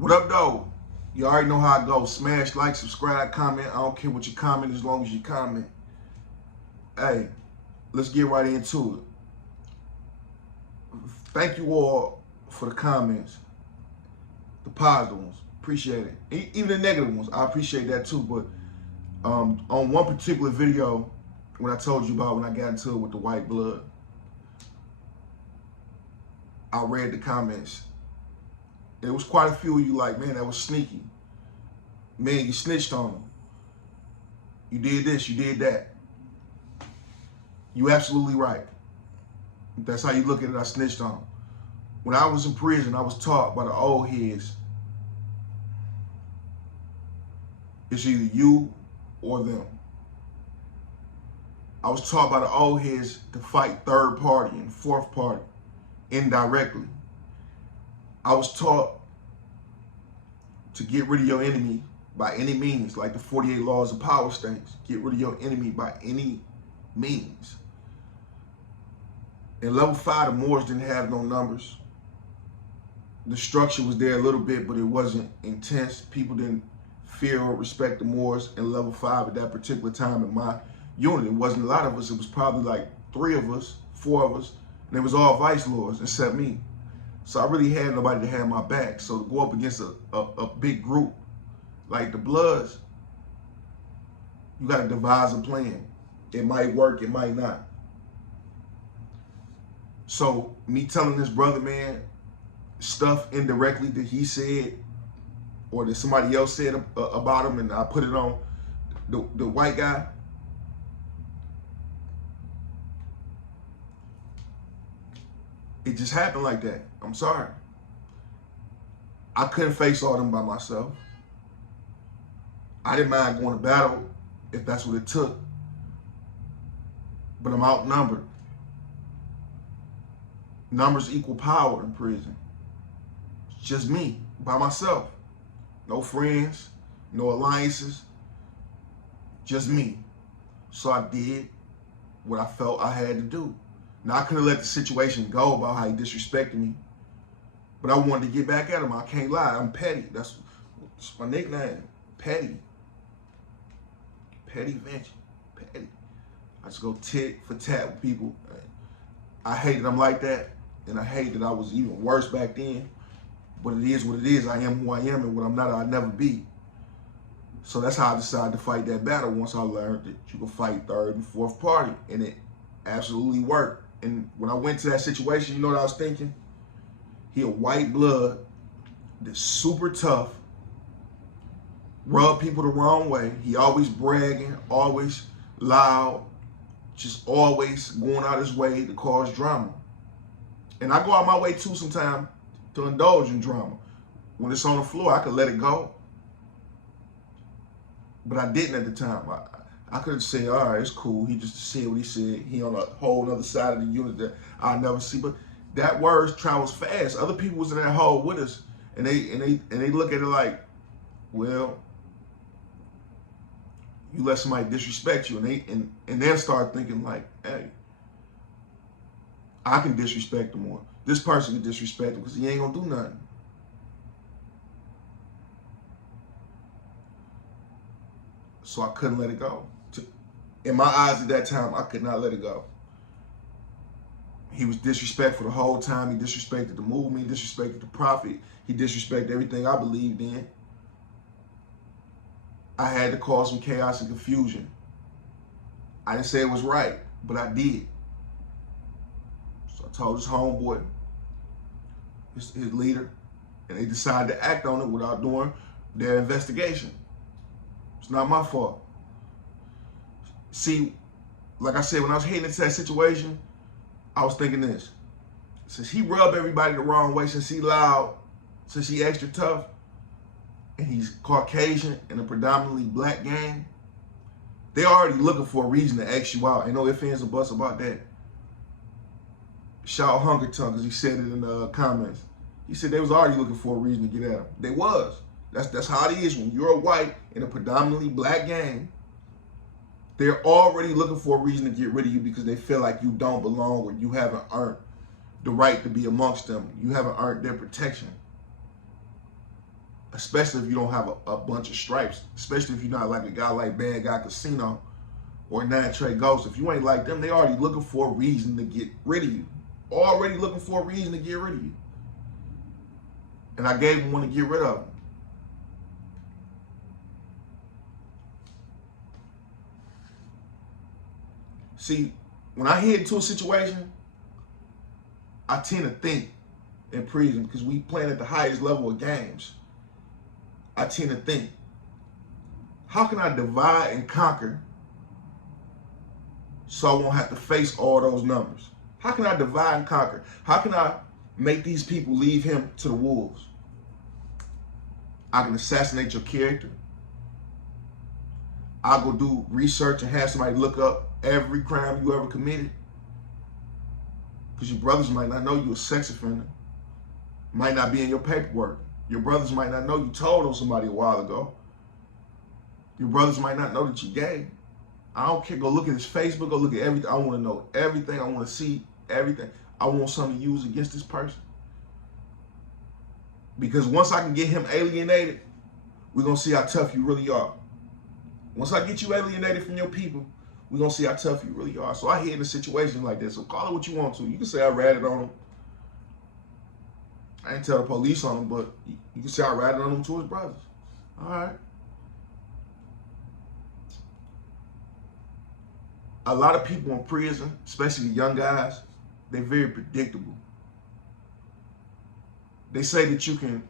What up, though? You already know how it goes. Smash, like, subscribe, comment. I don't care what you comment as long as you comment. Hey, let's get right into it. Thank you all for the comments, the positive ones. Appreciate it. Even the negative ones, I appreciate that too. But on one particular video, when I told you about when I got into it with the white blood, I read the comments. There was quite a few of you like, man, that was sneaky. Man, you snitched on them. You did this, you did that. You absolutely right. If that's how you look at it, I snitched on them. When I was in prison, I was taught by the old heads, it's either you or them. I was taught by the old heads to fight third party and fourth party indirectly. I was taught to get rid of your enemy by any means, like the 48 laws of power states. Get rid of your enemy by any means. In level 5, the Moors didn't have no numbers. The structure was there a little bit, but it wasn't intense. People didn't fear or respect the Moors in level 5 at that particular time in my unit. It wasn't a lot of us. It was probably like 3 of us, 4 of us, and it was all vice lords except me. So I really had nobody to have my back. So to go up against a big group like the Bloods, you got to devise a plan. It might work, it might not. So me telling this brother, man, stuff indirectly that he said or that somebody else said about him, and I put it on the white guy, it just happened like that. I'm sorry. I couldn't face all them by myself. I didn't mind going to battle if that's what it took, but I'm outnumbered. Numbers equal power in prison. It's just me, by myself. No friends, no alliances, just me. So I did what I felt I had to do. Now, I could have let the situation go about how he disrespected me, but I wanted to get back at him. I can't lie. I'm petty. That's my nickname. Petty. Petty Vinci. Petty. I just go tit for tat with people. I hate that I'm like that, and I hate that I was even worse back then. But it is what it is. I am who I am, and what I'm not, I'll never be. So that's how I decided to fight that battle once I learned that you can fight third and fourth party, and it absolutely worked. And when I went to that situation, you know what I was thinking? He a white blood that's super tough, rub people the wrong way. He always bragging, always loud, just always going out his way to cause drama. And I go out my way too sometimes to indulge in drama. When it's on the floor, I could let it go. But I didn't at the time. I could have said, all right, it's cool. He just said what he said. He on a whole other side of the unit that I'll never see. But that word travels fast. Other people was in that hole with us, and they look at it like, well, you let somebody disrespect you, and they'll start thinking like, hey, I can disrespect him more. This person can disrespect him because he ain't gonna do nothing. So I couldn't let it go. In my eyes at that time, I could not let it go. He was disrespectful the whole time. He disrespected the movement. He disrespected the prophet. He disrespected everything I believed in. I had to cause some chaos and confusion. I didn't say it was right, but I did. So I told his homeboy, his leader, and they decided to act on it without doing their investigation. It's not my fault. See, like I said, when I was heading into that situation, I was thinking this. Since he rubbed everybody the wrong way, since he loud, since he extra tough, and he's Caucasian in a predominantly black gang, they're already looking for a reason to X you out. Ain't no ifs, ands, or buts about that. Shout out Hunger Tongue, because he said it in the comments. He said they was already looking for a reason to get at him. They was. That's how it is when you're a white in a predominantly black gang. They're already looking for a reason to get rid of you because they feel like you don't belong or you haven't earned the right to be amongst them. You haven't earned their protection. especially if you don't have a bunch of stripes, especially if you're not like a guy like Bad Guy Casino or Nine Trey Ghost. If you ain't like them, they already looking for a reason to get rid of you. Already looking for a reason to get rid of you. And I gave them one to get rid of them. See, when I head into a situation, I tend to think in prison, because we playing at the highest level of games. I tend to think, how can I divide and conquer so I won't have to face all those numbers? How can I divide and conquer? How can I make these people leave him to the wolves? I can assassinate your character. I'll go do research and have somebody look up every crime you ever committed. Because your brothers might not know you a sex offender. Might not be in your paperwork. Your brothers might not know you told on somebody a while ago. Your brothers might not know that you gay. I don't care. Go look at his Facebook. Go look at everything. I want to know everything. I want to see everything. I want something to use against this person. Because once I can get him alienated, we're going to see how tough you really are. Once I get you alienated from your people, we're going to see how tough you really are. So I hear in a situation like this. So call it what you want to. You can say I ratted on him. I didn't tell the police on him, but you can say I ratted on him to his brothers. All right. A lot of people in prison, especially the young guys, they're very predictable. They say that you can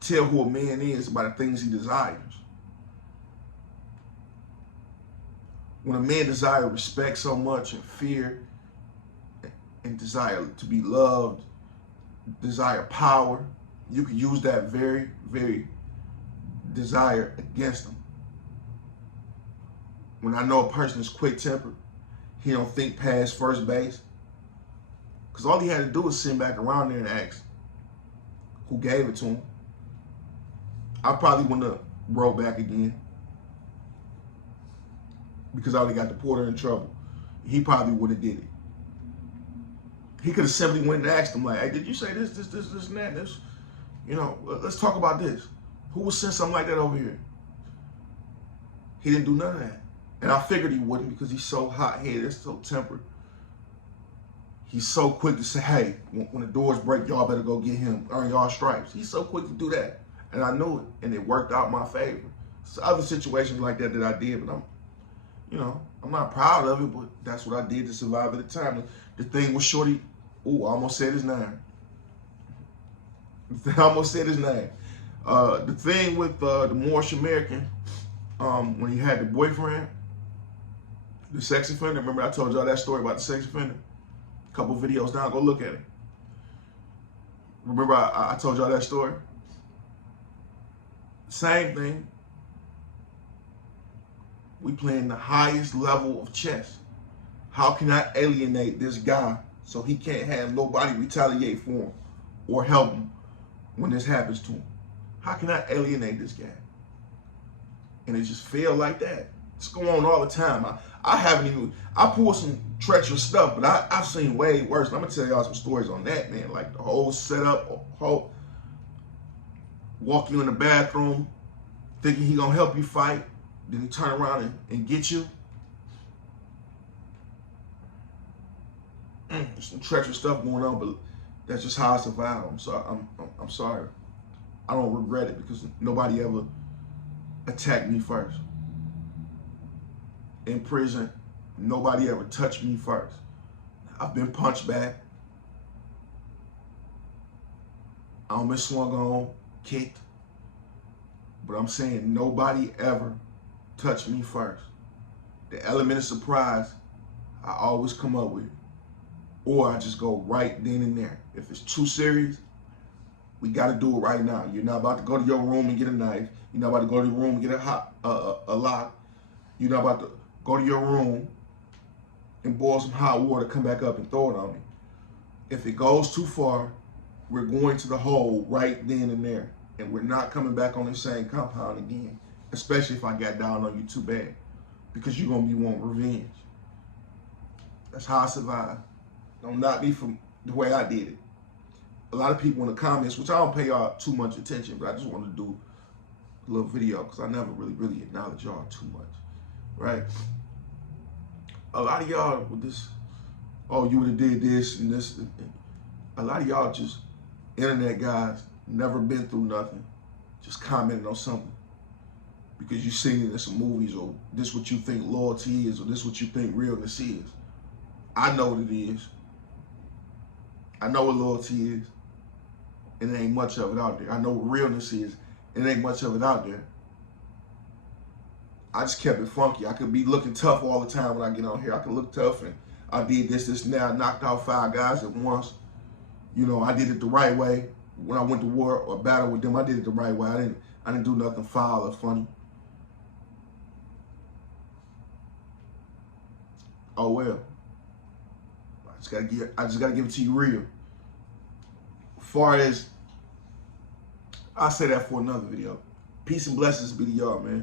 tell who a man is by the things he desires. When a man desires respect so much and fear and desire to be loved, desire power, you can use that very, very desire against them. When I know a person is quick-tempered, he don't think past first base, because all he had to do was sit back around there and ask who gave it to him. I probably wouldn't have rolled back again, because I would have got the porter in trouble. He probably would have did it. He could have simply went and asked him, like, hey, did you say this, and that, this? You know, let's talk about this. Who would send something like that over here? He didn't do none of that. And I figured he wouldn't, because he's so hot-headed, so tempered. He's so quick to say, hey, when the doors break, y'all better go get him, earn y'all stripes. He's so quick to do that. And I knew it, and it worked out in my favor. There's other situations like that I did, but I'm not proud of it, but that's what I did to survive at the time. The thing with Shorty, ooh, I almost said his name. I almost said his name. The thing with the Moorish American, when he had the boyfriend, the sex offender, remember I told y'all that story about the sex offender? A couple videos down, go look at it. Remember I told y'all that story? Same thing. We playing the highest level of chess. How can I alienate this guy so he can't have nobody retaliate for him or help him when this happens to him? How can I alienate this guy? And it just feel like that. It's going on all the time. I pull some treacherous stuff, but I've seen way worse. And I'm gonna tell y'all some stories on that, man. Like the whole setup, walk you in the bathroom, thinking he gonna help you fight, then he turn around and get you. There's some treacherous stuff going on, but that's just how I survived. I'm sorry. I don't regret it, because nobody ever attacked me first. In prison, nobody ever touched me first. I've been punched back. I've been swung on, kicked. But I'm saying nobody ever touched me first. The element of surprise, I always come up with it. Or I just go right then and there. If it's too serious, we got to do it right now. You're not about to go to your room and get a knife. You're not about to go to your room and get a lock. You're not about to go to your room and boil some hot water, come back up and throw it on me. If it goes too far, we're going to the hole right then and there. And we're not coming back on the same compound again. Especially if I got down on you too bad. Because you're going to be wanting revenge. That's how I survived. Don't knock me from the way I did it. a lot of people in the comments, which I don't pay y'all too much attention, but I just wanted to do a little video because I never really acknowledge y'all too much, right? A lot of y'all with this, oh, you would have did this and this. A lot of y'all just internet guys, never been through nothing, just commenting on something because you seen it in some movies, or this what you think loyalty is, or this what you think realness is. I know what it is. I know what loyalty is, and there ain't much of it out there. I know what realness is, and there ain't much of it out there. I just kept it funky. I could be looking tough all the time when I get on here. I could look tough, and I did this, and that. I knocked out 5 guys at once. You know, I did it the right way. When I went to war or battle with them, I did it the right way. I didn't do nothing foul or funny. Oh well. I just gotta give it to you real. As far as, I'll say that for another video. Peace and blessings be to y'all, man.